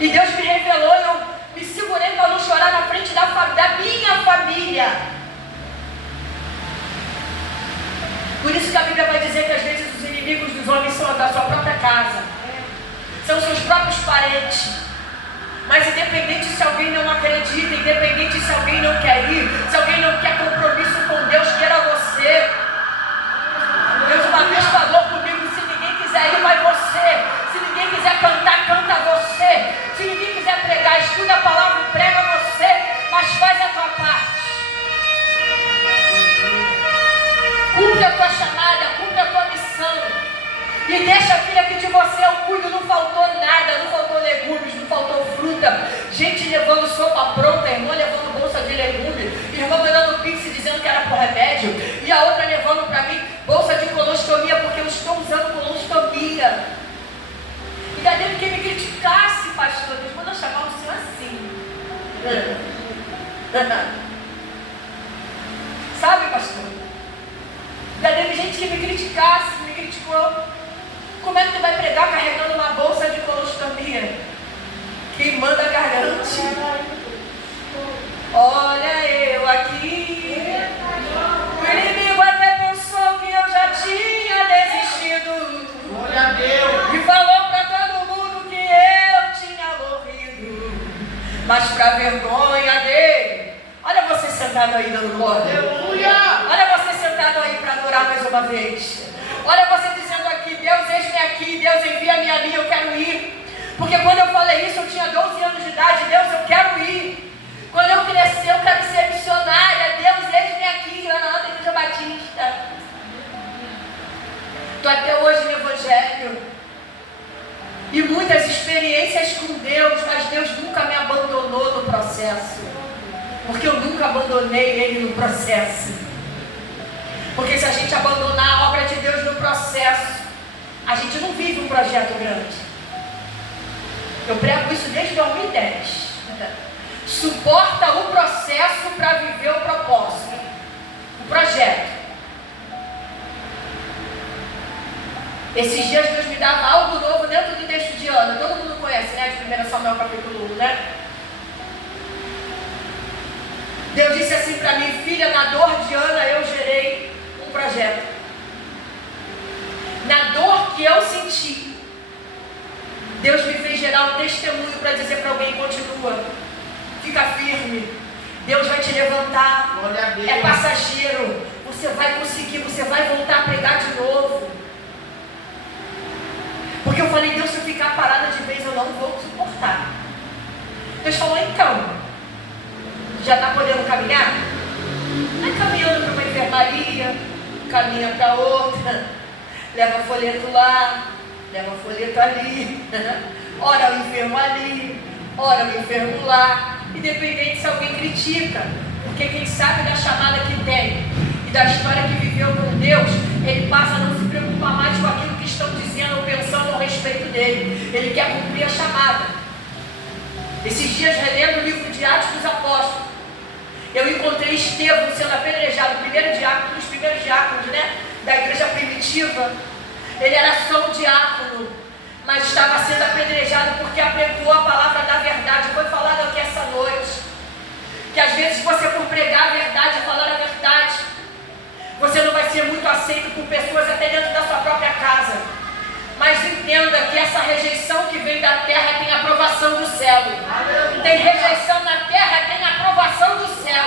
E Deus me revelou, e eu me segurei para não chorar na frente da minha família. Por isso que a Bíblia vai dizer que às vezes os inimigos dos homens são da sua própria casa, são seus próprios parentes. Mas independente se alguém não acredita, independente se alguém não quer ir, se alguém não quer compromisso com Deus, queira você. Deus uma vez falou comigo, se ninguém quiser ir, vai você. Se ninguém quiser cantar, canta você. Se ninguém quiser pregar, estuda a palavra, prega você. Mas faz a tua parte. Cumpre a tua chamada, cumpre a tua missão. E deixa, filha, que de você eu cuido. Não faltou nada, não faltou legumes, não faltou fruta. Gente levando sopa pronta, irmã levando bolsa de legumes, irmã mandando pix dizendo que era por remédio, e a outra levando para mim bolsa de colostomia, porque eu estou usando colostomia. E daí teve quem me criticasse, pastor. Deus manda chamar o senhor assim. Sabe, pastor? Daí teve gente que me criticasse, me criticou. Como é que tu vai pregar carregando uma bolsa de colostomia? Quem manda garante. Olha eu aqui. O inimigo até pensou que eu já tinha desistido. Glória a Deus. E falou para todo mundo que eu tinha morrido. Mas para vergonha dele. Olha você sentado aí dando glória. Aleluia. Olha você sentado aí para adorar mais uma vez. Olha você dizendo aqui, Deus, eis-me aqui, Deus envia-me a mim, eu quero ir. Porque quando eu falei isso, atividade. Deus, eu quero ir. Quando eu crescer, eu quero ser missionária. Deus, eis-me aqui, lá na Igreja Batista. Estou até hoje no Evangelho. E muitas experiências com Deus, mas Deus nunca me abandonou no processo. Porque eu nunca abandonei Ele no processo. Porque se a gente abandonar a obra de Deus no processo, a gente não vive um projeto grande. Eu prego isso desde 2010. Suporta o processo para viver o propósito, o projeto. Esses dias Deus me dava algo novo dentro do texto de Ana. Todo mundo conhece, né? De 1 Samuel capítulo 1, né? Deus disse assim para mim: filha, na dor de Ana eu gerei um projeto. Na dor que eu senti, Deus me fez gerar um testemunho para dizer para alguém: continua, fica firme, Deus vai te levantar, é passageiro, você vai conseguir, você vai voltar a pregar de novo. Porque eu falei: Deus, se eu ficar parada de vez eu não vou suportar. Deus falou: então, já está podendo caminhar? Vai caminhando para uma enfermaria, caminha para outra, leva folheto lá, leva folheto ali, ora o enfermo ali, ora o enfermo lá, independente se alguém critica, porque quem sabe da chamada que tem e da história que viveu com Deus, ele passa a não se preocupar mais com aquilo que estão dizendo ou pensando a respeito dele. Ele quer cumprir a chamada. Esses dias, relendo o livro de Atos dos Apóstolos, eu encontrei Estevão sendo apedrejado, o primeiro diácono, um dos primeiros diáconos, né, da igreja primitiva. Ele era só um diácono, mas estava sendo apedrejado porque apregou a palavra da verdade. Foi falado aqui essa noite que às vezes você, por pregar a verdade, falar a verdade, você não vai ser muito aceito por pessoas até dentro da sua própria casa. Mas entenda que essa rejeição que vem da terra tem aprovação do céu. Tem rejeição na terra, tem aprovação do céu.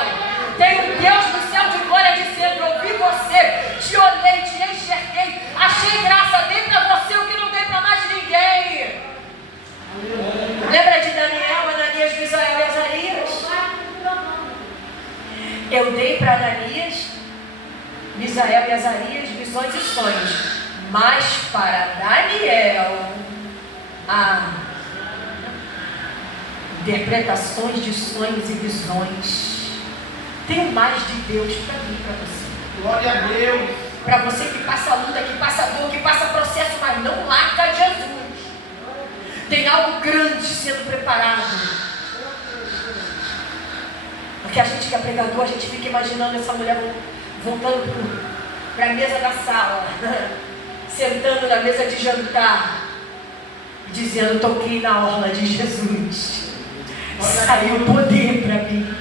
Tem um Deus do céu de glória dizendo: ouvi você, te olhei, te enxerguei, achei graça, dei para você o que não dei para mais ninguém. Lembra de Daniel, Ananias, Misael e Azarias? Eu dei para Ananias, Misael e Azarias visões e sonhos, mas para Daniel, interpretações de sonhos e visões. Tem mais de Deus para mim, para você. Glória a Deus. Para você que passa luta, que passa dor, que passa processo, mas não larga Jesus. Tem algo grande sendo preparado. Porque a gente que é pregador, a gente fica imaginando essa mulher voltando para a mesa da sala, sentando na mesa de jantar, dizendo: toquei na orla de Jesus. Saiu poder para mim,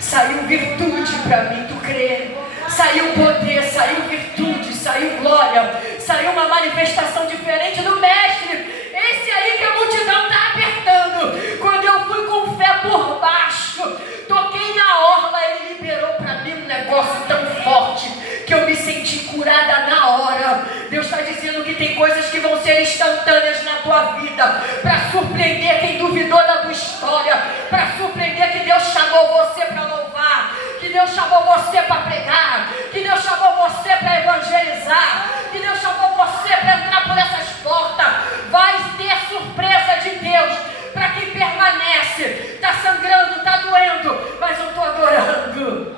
saiu virtude para mim, tu crê? Saiu poder, saiu virtude, saiu glória, saiu uma manifestação diferente do Mestre. Esse aí que a multidão está apertando. Quando eu fui com fé por baixo, toquei na orla, ele liberou para mim um negócio tão forte que eu me senti curada na hora. Deus está dizendo que tem coisas que vão ser instantâneas na tua vida, para surpreender quem duvidou da tua história, para surpreender que Deus chamou você para louvar, que Deus chamou você para pregar, que Deus chamou você para evangelizar, que Deus chamou você para entrar por essas portas. Vai ter surpresa de Deus para quem permanece. Está sangrando, está doendo, mas eu estou adorando,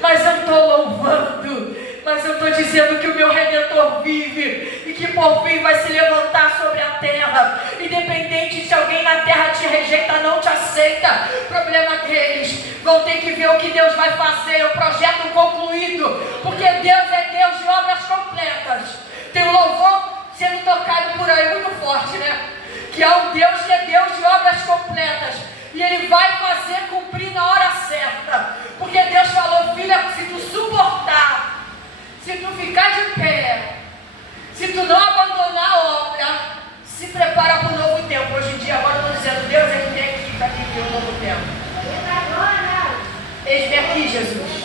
mas eu estou louvando, mas eu estou dizendo que o meu Redentor vive e que por fim vai se levantar sobre a terra. Independente se alguém na terra te rejeita, não te aceita, problema deles. Vão ter que ver o que Deus vai fazer, o projeto concluído, porque Deus é Deus de obras completas. Tem um louvor sendo tocado por aí muito forte, né? Que há um Deus que é Deus de obras completas, e Ele vai fazer cumprir na hora certa. Porque Deus falou: filha, se tu suportar, se tu ficar de pé, se tu não abandonar a obra, se prepara para um novo tempo. Hoje em dia, agora eu estou dizendo: Deus, Ele tem aqui para viver um novo tempo. Eis-me aqui, Jesus.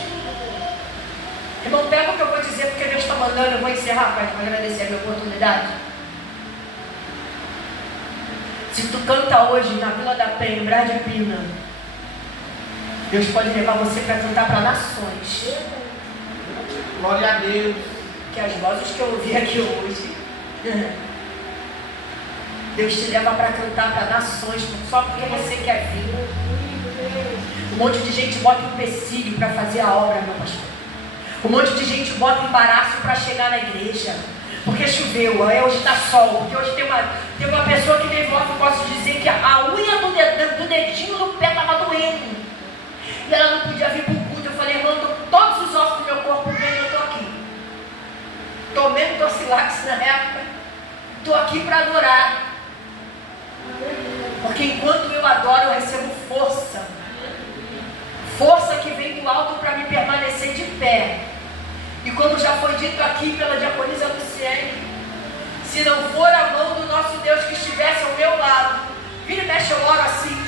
Irmão, pega o que eu vou dizer, porque Deus está mandando. Eu vou encerrar, Pai, para agradecer a minha oportunidade. Se tu canta hoje na Vila da Penha, em Brás de Pina, Deus pode levar você para cantar para nações. Glória a Deus. Que as vozes que eu ouvi aqui hoje, Deus te leva para cantar para nações, só porque você quer vir. Um monte de gente bota empecilho para fazer a obra, meu pastor. Um monte de gente bota embaraço para chegar na igreja. Porque choveu, hoje está sol. Porque hoje tem uma pessoa que levou, eu posso dizer que a unha do dedinho no pé estava doendo. E ela não podia vir para o culto. Eu falei, irmão, todos os ossos do meu corpo doendo, eu estou aqui. Tomei Docilax na época. Estou aqui para adorar. Porque enquanto eu adoro, eu recebo força. Força que vem do alto para me permanecer de pé. E como já foi dito aqui pela diaconisa Luciene, se não for a mão do nosso Deus que estivesse ao meu lado, vira e mexe, eu oro assim,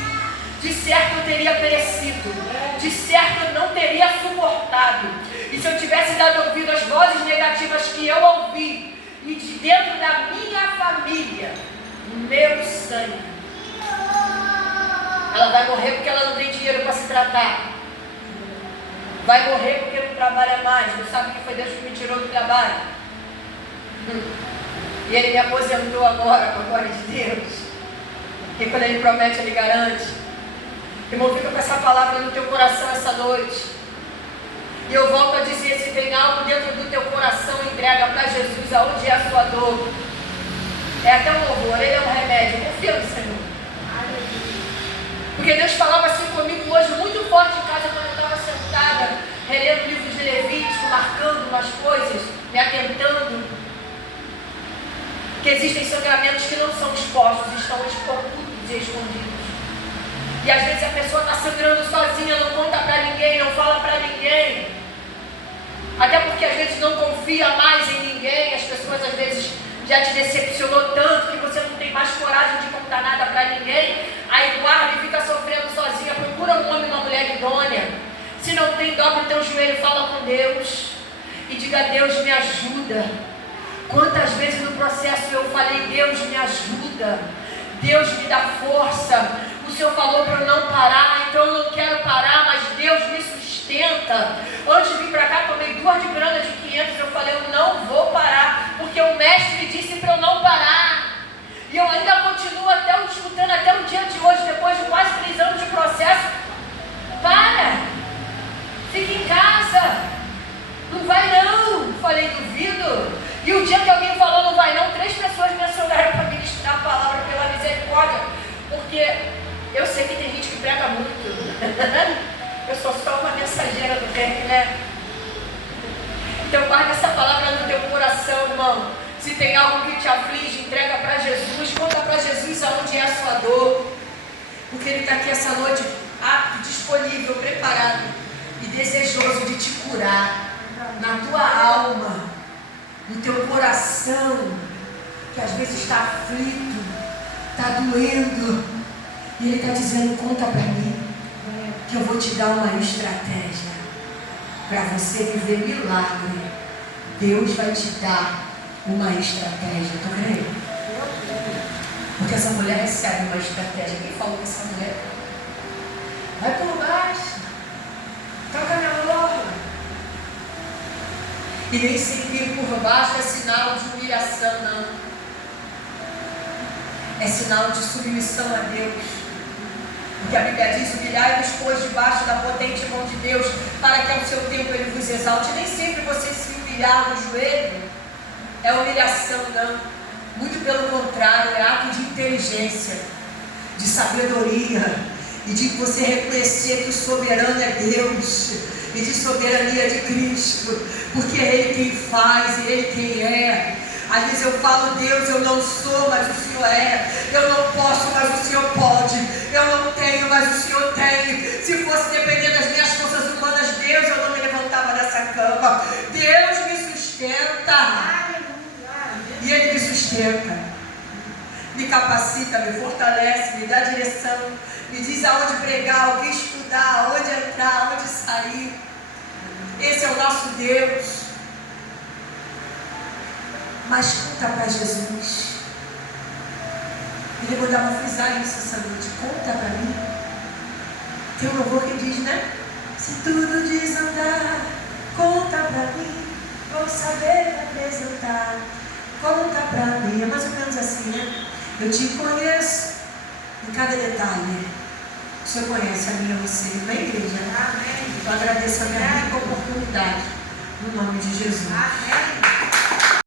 de certo eu teria perecido, de certo eu não teria suportado. E se eu tivesse dado ouvido às vozes negativas que eu ouvi, e de dentro da minha família, meu sangue, ela vai morrer porque ela não tem dinheiro para se tratar. Vai morrer porque não trabalha mais. Não sabe que foi Deus que me tirou do trabalho. E Ele me aposentou agora, com a glória de Deus. E quando Ele promete, Ele garante. Irmão, fica com essa palavra no teu coração essa noite. E eu volto a dizer, se tem algo dentro do teu coração, entrega para Jesus aonde é a sua dor. É até um louvor, Ele é um remédio. Confia no Senhor. Porque Deus falava assim comigo hoje, muito forte em casa, quando eu estava sentada, relendo o livro de Levítico, marcando umas coisas, me atentando. Que existem sangramentos que não são expostos, estão ocultos e escondidos. E às vezes a pessoa está sangrando sozinha, não conta para ninguém, não fala para ninguém. Até porque às vezes não confia mais em ninguém, as pessoas às vezes já te decepcionou tanto que você não tem mais coragem de contar nada para ninguém, aí guarda e fica sofrendo sozinha. Procura um homem e uma mulher idônea. Se não tem, dobra o teu joelho, fala com Deus e diga: Deus, me ajuda. Quantas vezes no processo eu falei: Deus, me ajuda, Deus, me dá força. O Senhor falou para eu não parar, então eu não quero parar, mas Deus me sustenta. Antes de vir para cá, tomei 2 de grana de 500, eu falei: eu não vou parar, porque o mestre disse para eu não parar. E eu ainda continuo escutando até o dia de hoje, depois de quase 3 anos de processo: para, fica em casa, não vai não. Falei: duvido. E o dia que alguém falou não vai não, 3 pessoas me acionaram para ministrar a palavra pela misericórdia, porque eu sei que tem gente que prega muito. Eu sou só uma mensageira do reino, né? Então guarda essa palavra no teu coração, irmão. Se tem algo que te aflige, entrega para Jesus, conta para Jesus aonde é a sua dor, porque Ele está aqui essa noite apto, disponível, preparado e desejoso de te curar na tua alma, no teu coração, que às vezes está aflito, está doendo, e Ele está dizendo: conta para mim, que eu vou te dar uma estratégia para você viver milagre. Deus vai te dar uma estratégia, tu crê? Porque essa mulher recebe uma estratégia. Quem falou que essa mulher vai por baixo, toca na orla? E nem sempre ir por baixo é sinal de humilhação, não. É sinal de submissão a Deus. Porque a Bíblia diz: humilhai-vos, pois, debaixo da potente mão de Deus, para que ao seu tempo Ele vos exalte. Nem sempre você se humilhar no joelho é humilhação, não. Muito pelo contrário, é ato de inteligência, de sabedoria, e de você reconhecer que o soberano é Deus, e de soberania de Cristo, porque é Ele quem faz e Ele quem é. Às vezes eu falo: Deus, eu não sou, mas o Senhor é. Eu não posso, mas o Senhor pode. Eu não tenho, mas o Senhor tem. Se fosse depender das minhas forças humanas, Deus, eu não me levantava dessa cama. Deus me sustenta. E Ele me sustenta. Me capacita, me fortalece, me dá direção. Me diz aonde pregar, o que estudar, aonde entrar, aonde sair. Esse é o nosso Deus. Mas conta para Jesus. E Eu vou dar uma frisada nisso essa noite. Conta pra mim. Tem um louvor que diz, né? Se tudo desandar, conta pra mim. Vou saber apresentar. Conta pra mim. É mais ou menos assim, né? Eu te conheço em cada detalhe. O Senhor conhece a mim e você. Vem, igreja. Amém. Eu agradeço a minha rica oportunidade. No nome de Jesus. Amém.